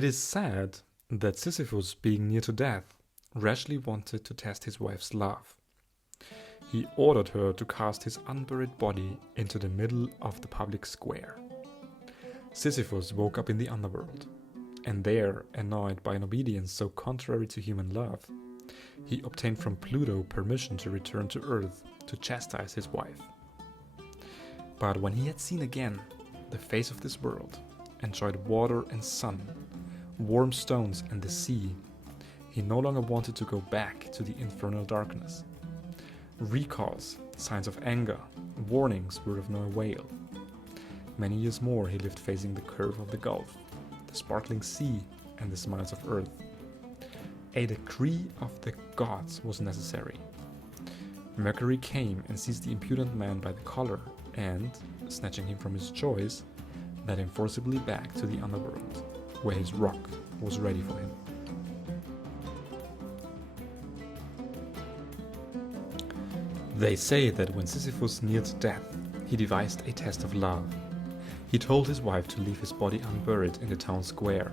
It is said that Sisyphus, being near to death, rashly wanted to test his wife's love. He ordered her to cast his unburied body into the middle of the public square. Sisyphus woke up in the underworld, and there, annoyed by an obedience so contrary to human love, he obtained from Pluto permission to return to Earth to chastise his wife. But when he had seen again the face of this world, enjoyed water and sun, warm stones and the sea, he no longer wanted to go back to the infernal darkness. Recalls, signs of anger, warnings were of no avail. Many years more he lived facing the curve of the gulf, the sparkling sea and the smiles of earth. A decree of the gods was necessary. Mercury came and seized the impudent man by the collar and, snatching him from his joys, led him forcibly back to the underworld, where his rock was ready for him. They say that when Sisyphus neared death, he devised a test of love. He told his wife to leave his body unburied in the town square,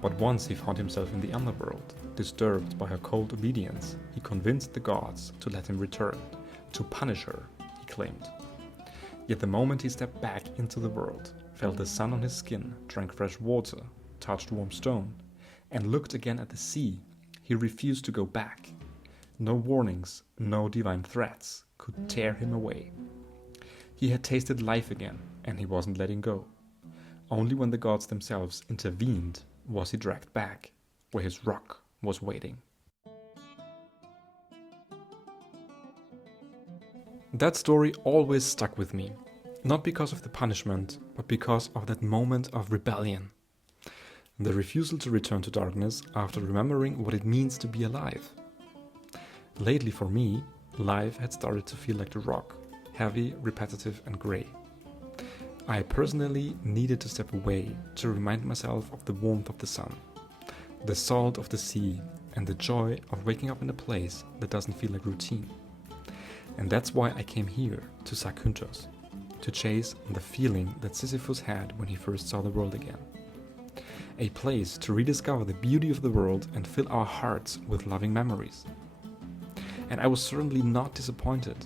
but once he found himself in the underworld, disturbed by her cold obedience, he convinced the gods to let him return, to punish her, he claimed. Yet the moment he stepped back into the world, felt the sun on his skin, drank fresh water, touched warm stone, and looked again at the sea, he refused to go back. No warnings, no divine threats could tear him away. He had tasted life again, and he wasn't letting go. Only when the gods themselves intervened was he dragged back, where his rock was waiting. That story always stuck with me, not because of the punishment, but because of that moment of rebellion. The refusal to return to darkness after remembering what it means to be alive. Lately for me, life had started to feel like the rock, heavy, repetitive and grey. I personally needed to step away to remind myself of the warmth of the sun, the salt of the sea, and the joy of waking up in a place that doesn't feel like routine. And that's why I came here to Zakynthos, to chase the feeling that Sisyphus had when he first saw the world again. A place to rediscover the beauty of the world and fill our hearts with loving memories. And I was certainly not disappointed.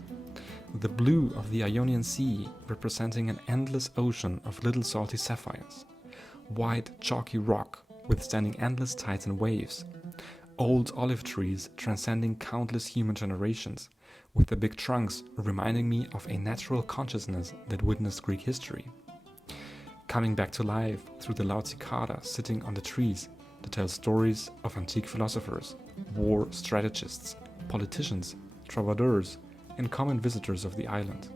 The blue of the Ionian Sea representing an endless ocean of little salty sapphires, white chalky rock withstanding endless tides and waves, old olive trees transcending countless human generations, with the big trunks reminding me of a natural consciousness that witnessed Greek history. Coming back to life through the loud cicada sitting on the trees to tell stories of antique philosophers, war strategists, politicians, troubadours, and common visitors of the island.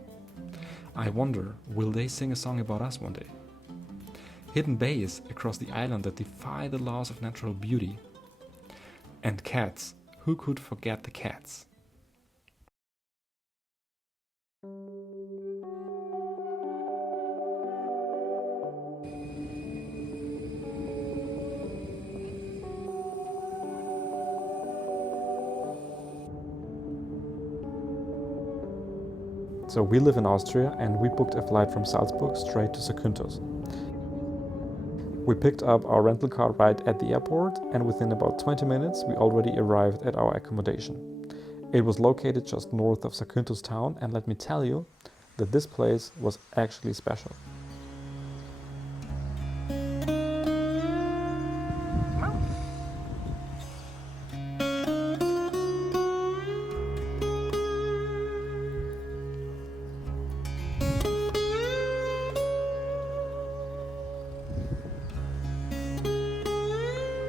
I wonder, will they sing a song about us one day? Hidden bays across the island that defy the laws of natural beauty. And cats, who could forget the cats? So we live in Austria and we booked a flight from Salzburg straight to Zakynthos. We picked up our rental car right at the airport and within about 20 minutes we already arrived at our accommodation. It was located just north of Zakynthos town and let me tell you that this place was actually special.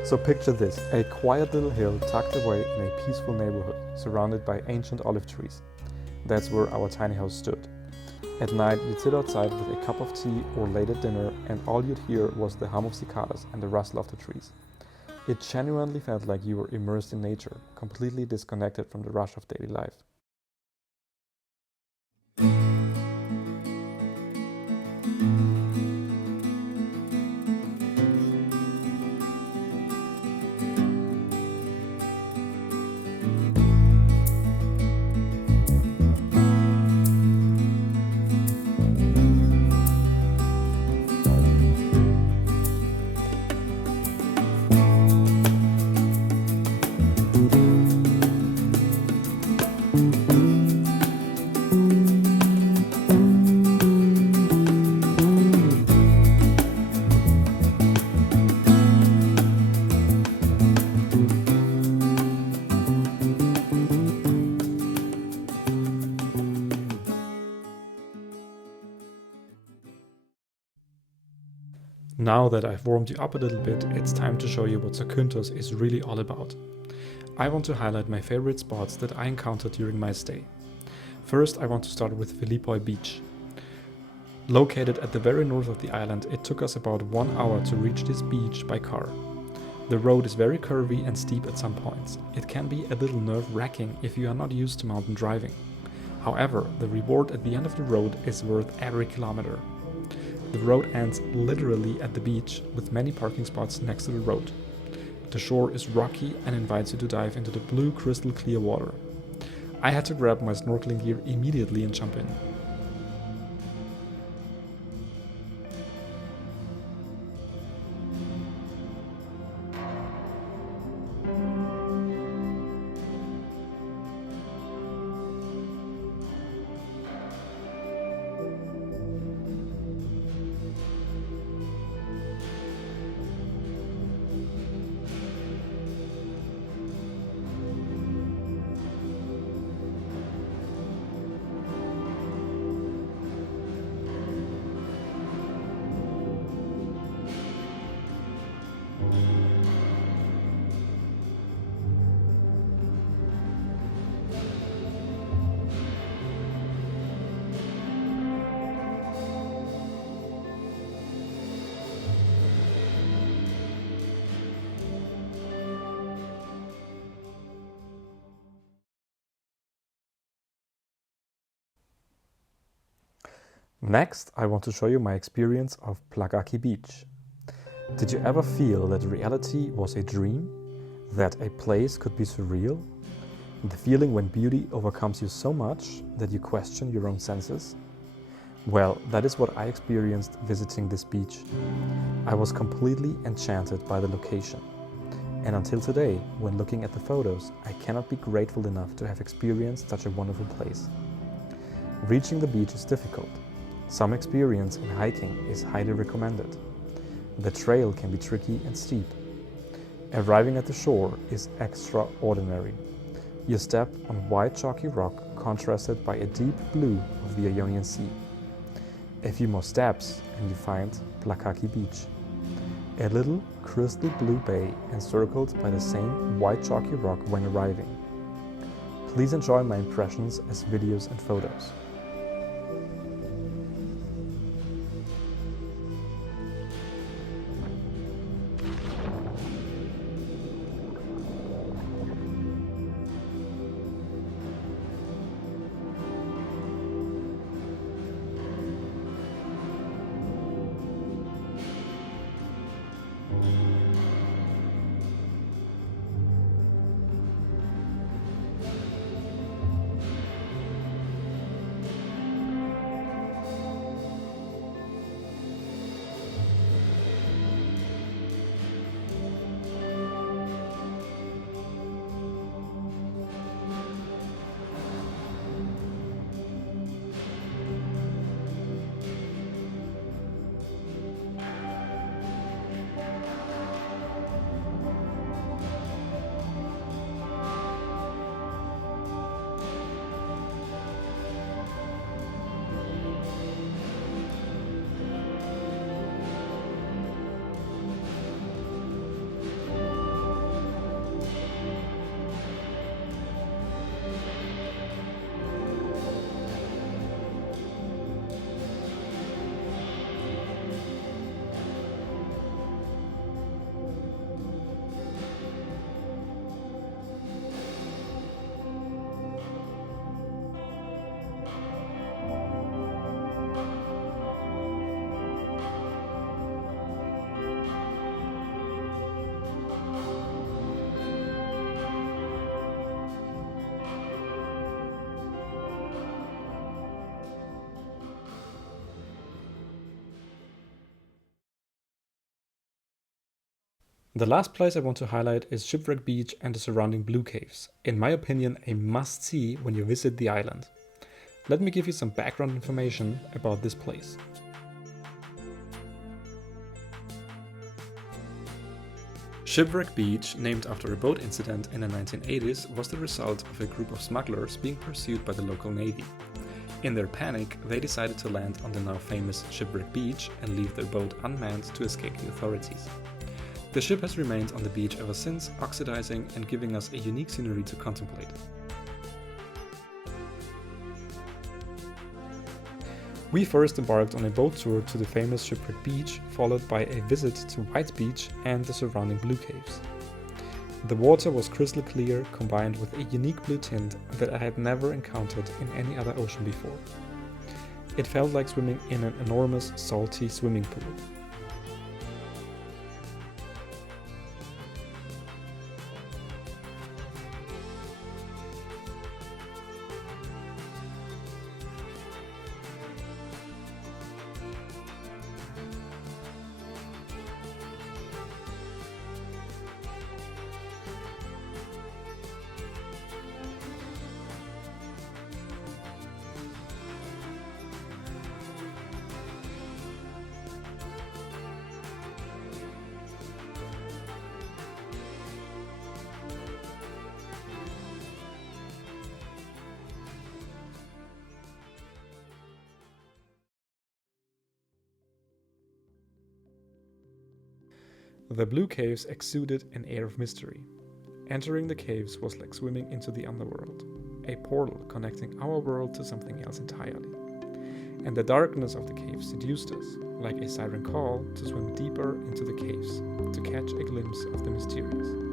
So picture this, a quiet little hill tucked away in a peaceful neighborhood, surrounded by ancient olive trees. That's where our tiny house stood. At night you'd sit outside with a cup of tea or late at dinner and all you'd hear was the hum of cicadas and the rustle of the trees. It genuinely felt like you were immersed in nature, completely disconnected from the rush of daily life. Now that I've warmed you up a little bit, it's time to show you what Zakynthos is really all about. I want to highlight my favorite spots that I encountered during my stay. First, I want to start with Filipoi beach. Located at the very north of the island, it took us about 1 hour to reach this beach by car. The road is very curvy and steep at some points. It can be a little nerve-wracking if you are not used to mountain driving. However, the reward at the end of the road is worth every kilometer. The road ends literally at the beach, with many parking spots next to the road. The shore is rocky and invites you to dive into the blue crystal clear water. I had to grab my snorkeling gear immediately and jump in. Next, I want to show you my experience of Plakaki beach. Did you ever feel that reality was a dream? That a place could be surreal? The feeling when beauty overcomes you so much that you question your own senses? Well, that is what I experienced visiting this beach. I was completely enchanted by the location. And until today, when looking at the photos, I cannot be grateful enough to have experienced such a wonderful place. Reaching the beach is difficult. Some experience in hiking is highly recommended. The trail can be tricky and steep. Arriving at the shore is extraordinary. You step on white chalky rock contrasted by a deep blue of the Ionian Sea. A few more steps and you find Plakaki beach. A little crystal blue bay encircled by the same white chalky rock when arriving. Please enjoy my impressions as videos and photos. The last place I want to highlight is Shipwreck Beach and the surrounding blue caves. In my opinion, a must-see when you visit the island. Let me give you some background information about this place. Shipwreck Beach, named after a boat incident in the 1980s, was the result of a group of smugglers being pursued by the local navy. In their panic, they decided to land on the now famous Shipwreck Beach and leave their boat unmanned to escape the authorities. The ship has remained on the beach ever since, oxidizing and giving us a unique scenery to contemplate. We first embarked on a boat tour to the famous Shipwreck Beach, followed by a visit to White Beach and the surrounding blue caves. The water was crystal clear, combined with a unique blue tint that I had never encountered in any other ocean before. It felt like swimming in an enormous, salty swimming pool. The blue caves exuded an air of mystery. Entering the caves was like swimming into the underworld, a portal connecting our world to something else entirely. And the darkness of the caves seduced us, like a siren call, to swim deeper into the caves, to catch a glimpse of the mysterious.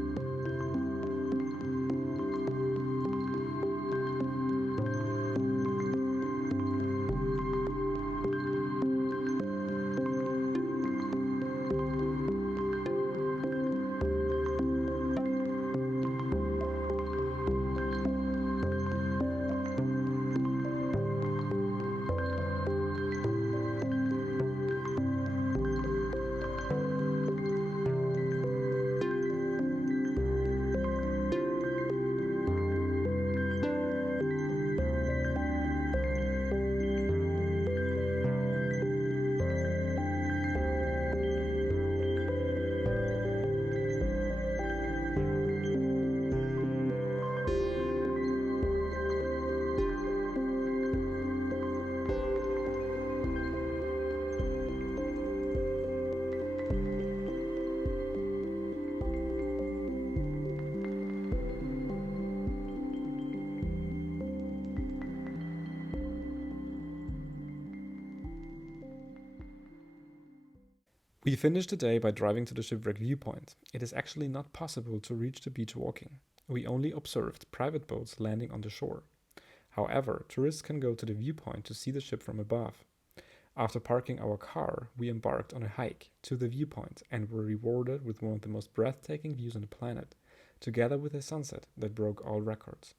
We finished the day by driving to the Shipwreck Viewpoint. It is actually not possible to reach the beach walking. We only observed private boats landing on the shore. However, tourists can go to the viewpoint to see the ship from above. After parking our car, we embarked on a hike to the viewpoint and were rewarded with one of the most breathtaking views on the planet, together with a sunset that broke all records.